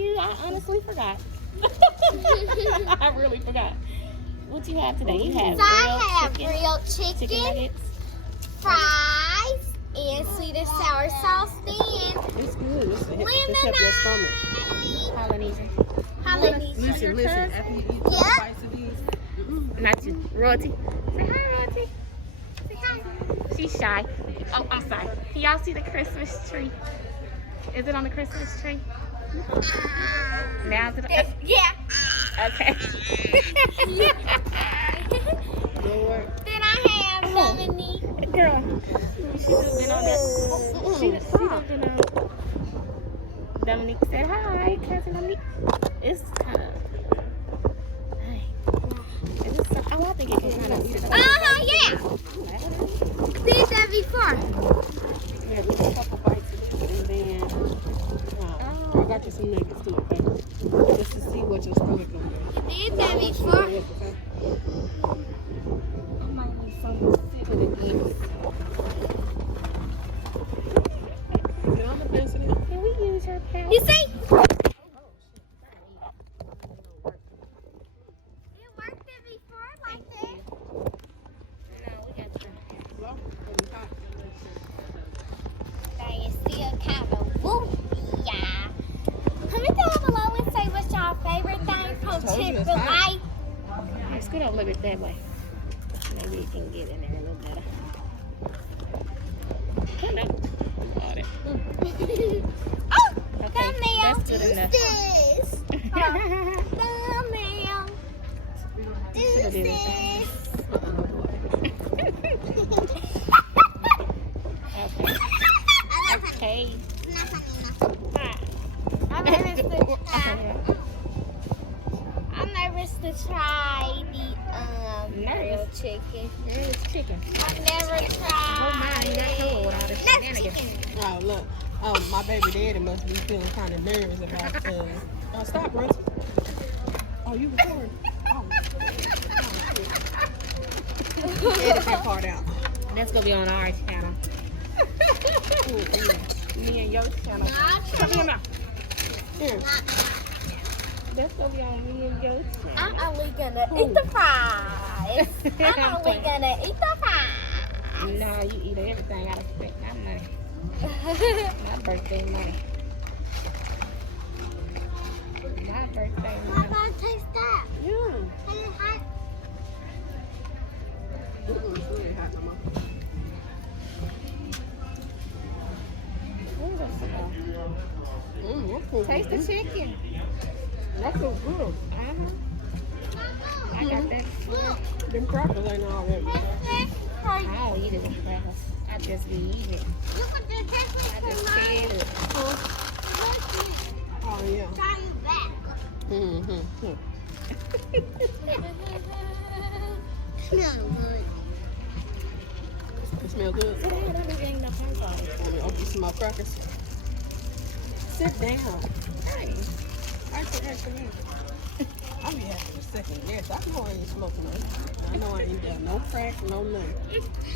you. I honestly forgot. I really forgot. What you have today? You have So I have grilled chicken nuggets, fries, and sweet and sour sauce. Then It's good. It's help your stomach. Polynesian. Listen. After you eat 2 bites of these, Not you. Royalty. Say hi, Royalty. Say hi. She's shy. Oh, I'm sorry. Can y'all see the Christmas tree? Is it on the Christmas tree? Now is it? yeah. Okay. Lord. Then I have Dominique. Girl, she done been on that. She done been on. Dominique said hi, cousin Dominique. It's kind of. Hey. Is this so, oh, I think it can kind of eat it. Yeah. Did that before. Yeah, just a couple bites of it, and then I got you some nuggets too, okay? Just to see what your stomach gonna do. Did that before. I might need something to sit in it. Get on the fence and then. Can we use her pad? You see? It worked it before like that. No, we got to. Well, That is still kind of whoopy, yeah. Comment down below and say what's your favorite thing from Told you it's Chick-fil-A. Let's go down a little bit that way. Maybe you can get in there a little better. Come on. Got it. Oh, Okay, thumbnail. that's good enough. This. Thumbnail. Should've did it. This. Okay. I'm nervous to try the grilled chicken. Grilled chicken. I've never Oh my, you got tried cold without it. it. That's Shenanigans. chicken. Oh, look. My baby daddy must be feeling kind of nervous about stop, Russ. Oh, you recording? Oh. Edit that part out. That's gonna be on our channel. Me and your channel. Come here now. Here. That's gonna be on me and your channel. I'm only gonna eat the fries. I'm only gonna eat the fries. No, you eat everything out of spec. My money. My birthday money. My birthday How money. about taste that? Yeah. Is it hot? It's really hot, Mama. That's so Taste the good. chicken. That's so good. I got that. Them crackers ain't all that. I don't eat it with crackers. I just be eating it. Look at the texture I just can it. Oh, yeah. Try you back. Mm-hmm. Smells good. It smells good. Sit down, don't be eating no hot sauce. Let me open some more crackers. Sit down. Hey. Actually. I'll be happy for a second. Yes, I know I ain't smoking nothing. I know I ain't done no crack, no nothing.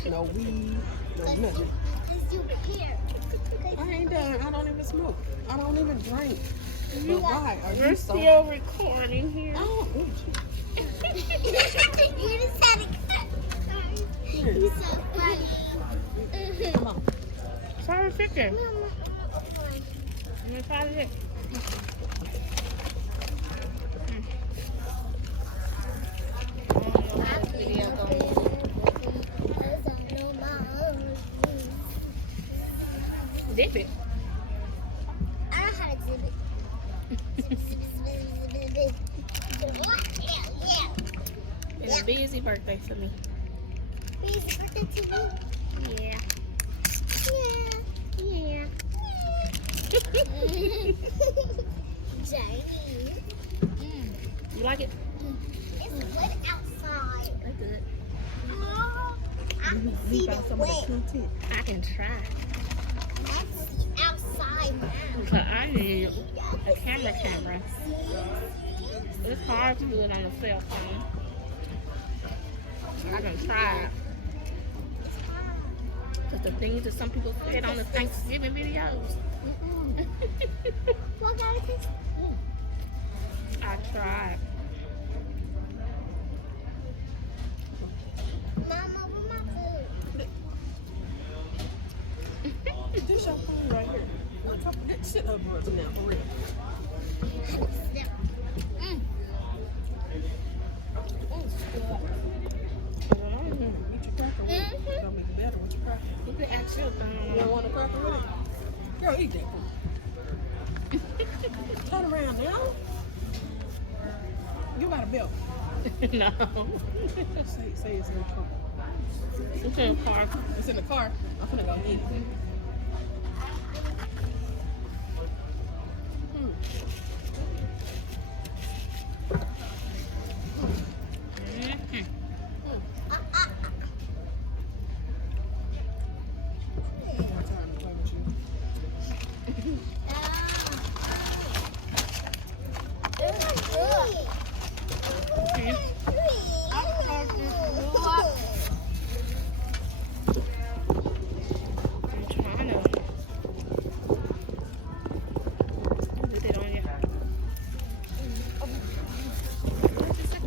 No weed, no nothing. Because you care. I ain't done. I don't even smoke. I don't even drink. But why? Are We're you so... still recording here. Oh, You just had to cut. You're so funny. come on. Try the chicken. You want to try it? Dip it. I don't know how to do it. Yeah. It's a busy birthday for me. Please look at TV. Yeah. Yeah. Jamie. You like it? It's wet outside. That's good. Oh, I can see You the got some of the wet. cool tip. I can try. That's outside now. But I need a camera. It's hard to do it on a cell phone. I can try it. Because the things that some people said on the Thanksgiving videos. What kind of taste? I tried. Mama, where my food? This your food right here. Sit up right now, for real. Mm. Eat your cracker with it. It's gonna make it better with your cracker. You could ask your You thing. don't want a cracker with it? Girl, eat that food. Turn around now. You got a belt. No. Say it's in the car. It's in the car. It's in the car. I'm finna go eat it.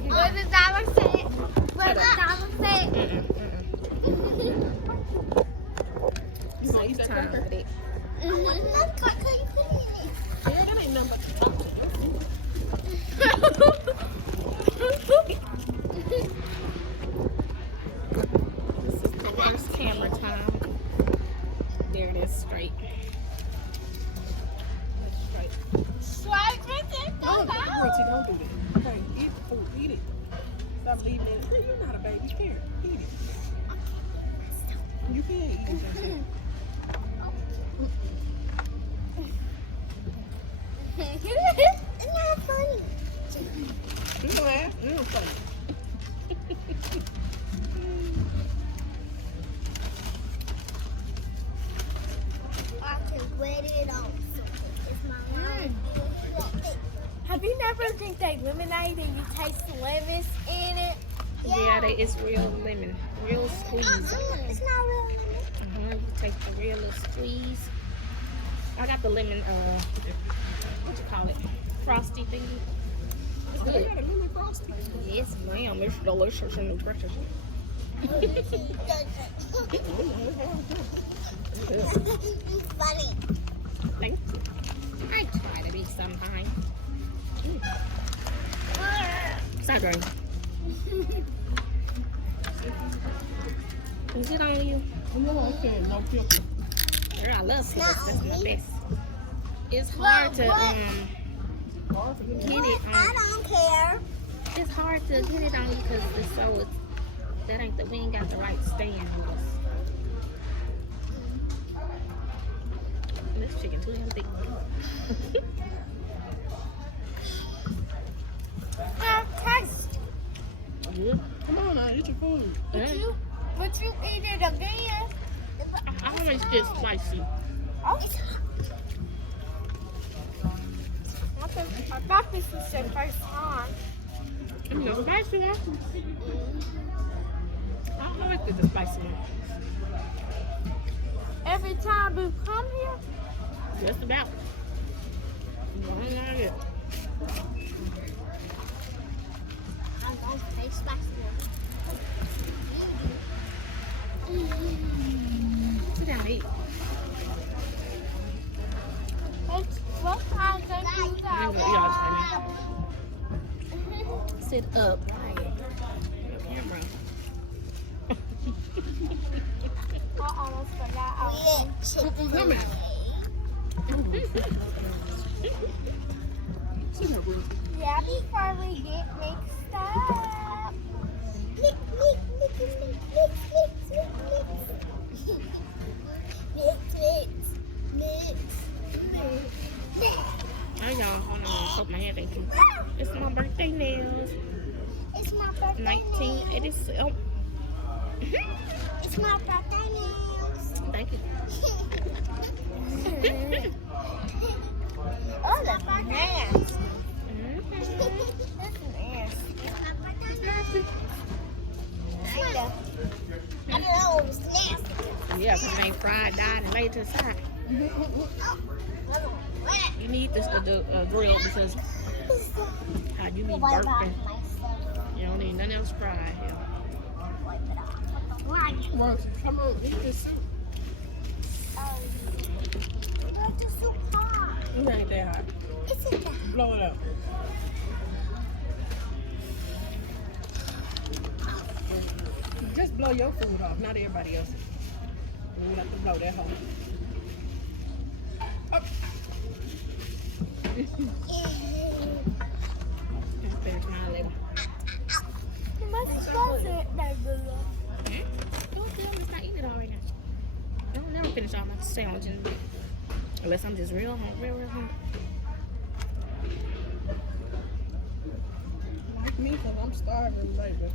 What does Dollar say? What does Dollar say? You gonna eat that cracker? with it. Yeah, that ain't nothing but chocolate. This is the worst camera time. There it is, straight. That's straight. No, Rosie, don't do that. Okay, eat the food. Eat it. Stop leaving it. You're not a baby. Here, eat it. You can eat it. That's it. It's not funny. You know that? You know funny. I can wet it off. It's my line. Have you never drank that lemonade and you taste the lemons in it? Yeah, it's real lemon. Real squeeze. It's not real lemon. You take the real little squeeze. I got the lemon, what you call it? Frosty thingy. It's Oh, you good. got a lemon frosty? Yes, ma'am. It's delicious and nutritious. It's funny. Thank you. I try to be sometime. Stop drawing. Is it on you? No, okay, no pickle. Girl, I love pickles. Not That's my on me. best. It's hard to what? get it I on. don't care. It's hard to get it on you because that ain't we ain't got the right stand with us. This chicken too damn big. Taste. Good. Come on now, eat your food. Would you eat it again? I always get spicy. I thought this was the first time. The spicy one. I always get the spicy one. Every time we come here, Just about. One like it. I'm going to taste spicy. Sit down and eat. what time can you I ain't gonna eat all this, Sit up. Right. Your camera. I almost forgot. Come here. Sit here, Ruth. Yeah, before we get mixed up. Mix. Oh, y'all, hold on. I put my head in. It's my birthday nails. It's my birthday 1987. It's my birthday nails. Thank you. Oh, that's my hands. Mhm. That's nasty. It's my birthday nails. I know. I know it was nasty. Yeah, when they fried, dyed, and laid to the side. Oh, what? You You need this to grill because how you be Wipe off burping. myself. You don't need nothing else fried here. Wipe it off. Well, come on, eat this soup. But the soup hot. It ain't that hot. Isn't that Blow it up. Just blow your food off, not everybody else's. You have to blow that hole. Up. Finish mine later. Don't tell me it's not eating it already. I don't never finish all my sandwiches. Unless I'm just real hungry, real hungry. Like me, because I'm starving later.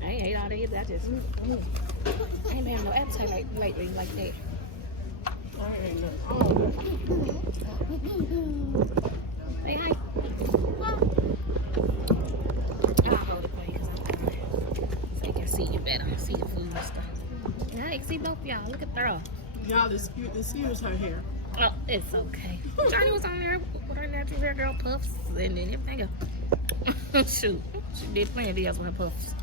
I ain't ate all these. I just I ain't been having no appetite lately like that. I ain't no. Say hi. I'll hold it for you so you can see you better. See your food and stuff. Yeah, I can see both of y'all. Look at Thurl. Y'all, excuse her hair. Oh, it's okay. Johnny was on there with her natural hair girl puffs and then everything else. Shoot. She did plenty of videos with her puffs.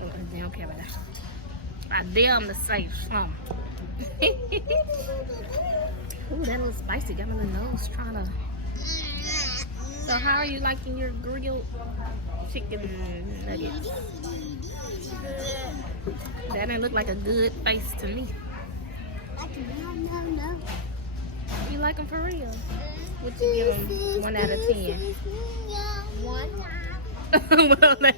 Oh, they don't care about that. I dare them to say something. Ooh, that little spicy got me in the nose trying to. So, how are you liking your grilled chicken nuggets? That didn't look like a good face to me. No. You like them for real? What you give them 1 out of 10? 1.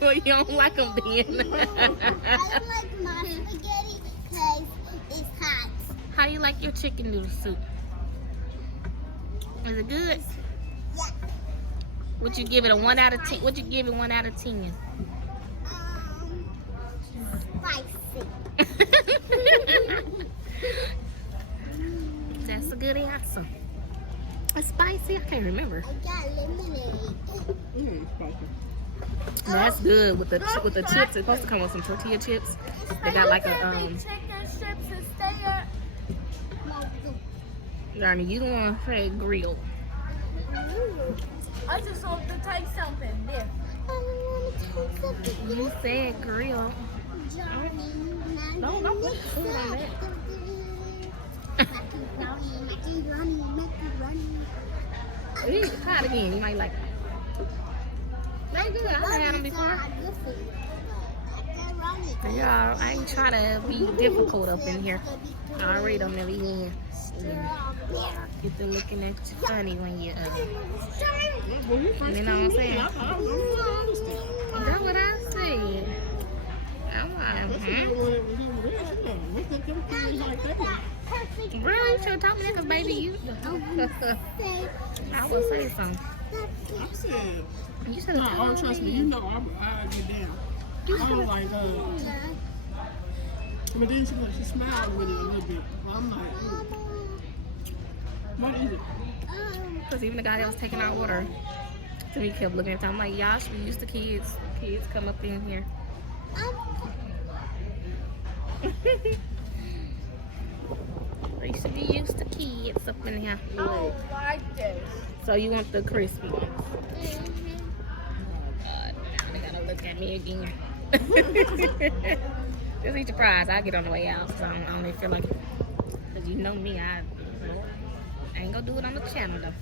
Well, you don't like them then. I like my spaghetti because it's hot. How you like your chicken noodle soup? Is it good? Yeah. Would you give it a 1 out of 10? Would you give it 1 out of 10? Spicy. That's a good answer. It's spicy. I can't remember. I got lemonade. Spicy. That's good with the chips. It's supposed to come with some tortilla chips. They got like a chicken strips and stay I mean, you don't want to say grilled. I just want to taste something different. I want to taste something. You said grilled. Johnny, Don't put food on that. Eat it. Try it again. You might like it. They good. I've had them before. Yeah, I ain't trying to be difficult up in here. I already don't never eat. Get to looking at you funny when you you know what I'm saying? That's what I said. I'm like, Really? You should have told me that because baby, you I would say something. I said, You should have told me. trust me, you know I get down. I'm like, but then she smiled with it a little bit. I'm like, what is it? Because even the guy that was taking our order, to me, kept looking at him. I'm like, y'all should be used to kids. Kids come up in here. They should be used to kids up in here. I don't like this. So you want the crispy ones? Oh God, now they gotta look at me again. Just eat your fries. I'll get on the way out. So I don't even feel like it. Because you know me, I ain't gonna do it on the channel though.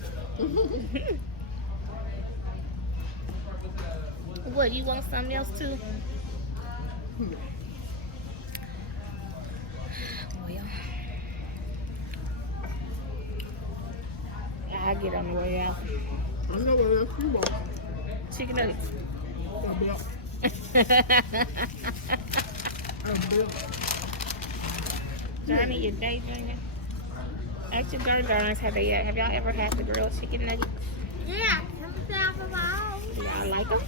What, you want something else too? Well, I'll get on the way out. I know what else you want. Chicken nuggets. Johnny, your day drinking? Ask your girls, have y'all ever had the grilled chicken nuggets? Yeah, come down for my own. Do y'all like them?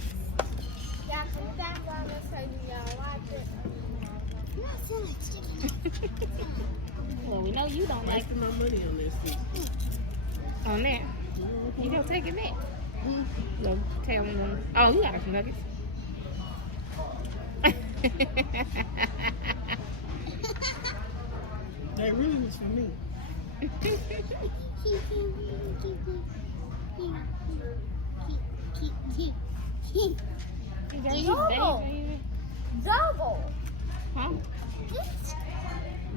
Yeah, come down for my say y'all like it. Well, we know you don't like Wasting my money on this thing. on that. You don't take it back. So tell them. Oh, you got some nuggets. They really was for me. Double. Double. Huh?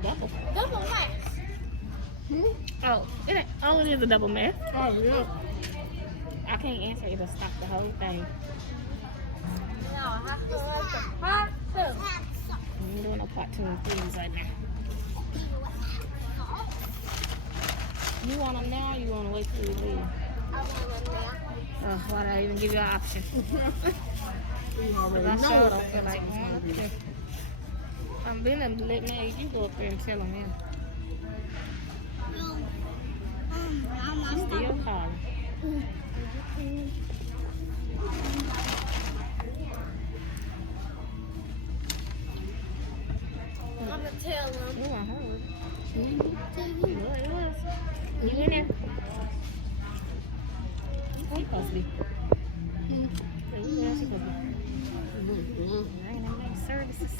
Double. Double max. Oh, it is a double mess. Oh, yeah. I can't answer. It'll stop the whole thing. No, I have to like the hot soup. I'm doing no part 2 and 3s right now. You want them now or you want to wait till you leave? I want them now. Why'd I even give you an option? You already Because I know sure what don't feel like going up there. I'm being a let me you go up there and tell them in. She's still calling. I'm gonna tell them. Oh, I heard. What it was? You in there? Where you supposed to be? Where you supposed to be? I ain't in no services.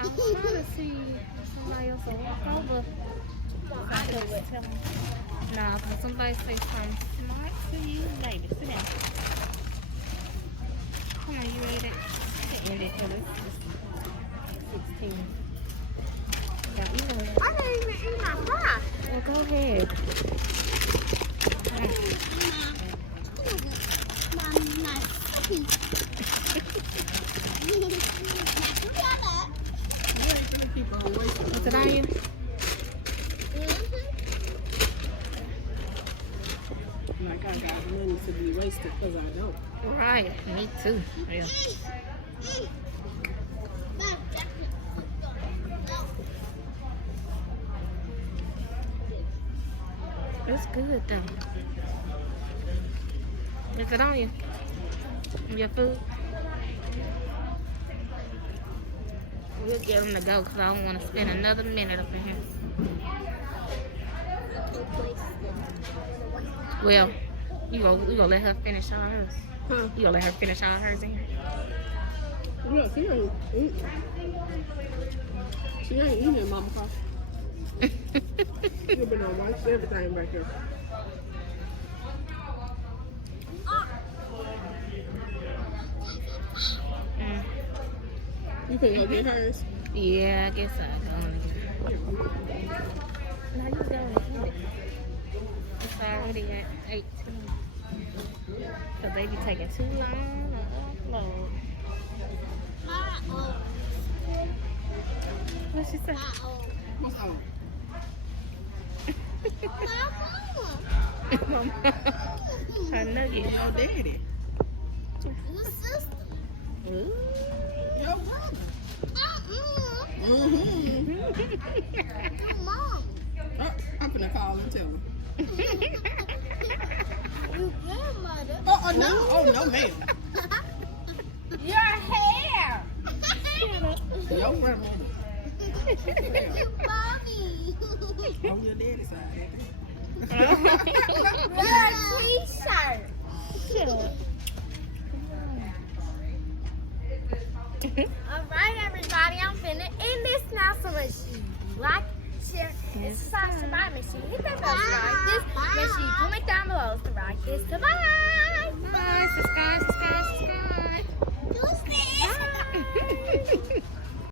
I'm trying to see if somebody else will walk over. I could tell them. Nah, because somebody say something smart to you. Baby, sit down. Come on, you ready to end it because it's 16. Now, I didn't even eat my pie. well, go ahead. You ain't gonna keep on wasting. What's it on you? Like I got money to be wasted because I don't. Right, me too. Yeah. It's good though. Is it on you? Your food? We'll get them to go because I don't want to spend another minute up in here. Well, you gonna let her finish all hers? Huh? You gonna let her finish all hers in here? Yeah, she ain't eating. She ain't eating, Mama Pop. She'll be on watch everything back there. Mm. You can go get hers. Yeah, I guess I'll go and get it. Now you go and eat it. It's already at 18. So they be taking too long to upload. What she say? What's on? Her nugget. Your daddy. Ooh. Your brother. I'm gonna call and tell her. Oh, no. Oh, no, ma'am. Your hair. Your grandmother. Mommy. On your daddy's side. Your t-shirt. Alright everybody, I'm finna end this now. So make sure you like, share, and subscribe. Make sure you hit that bell to like this. Make sure you comment down below to like this. Bye.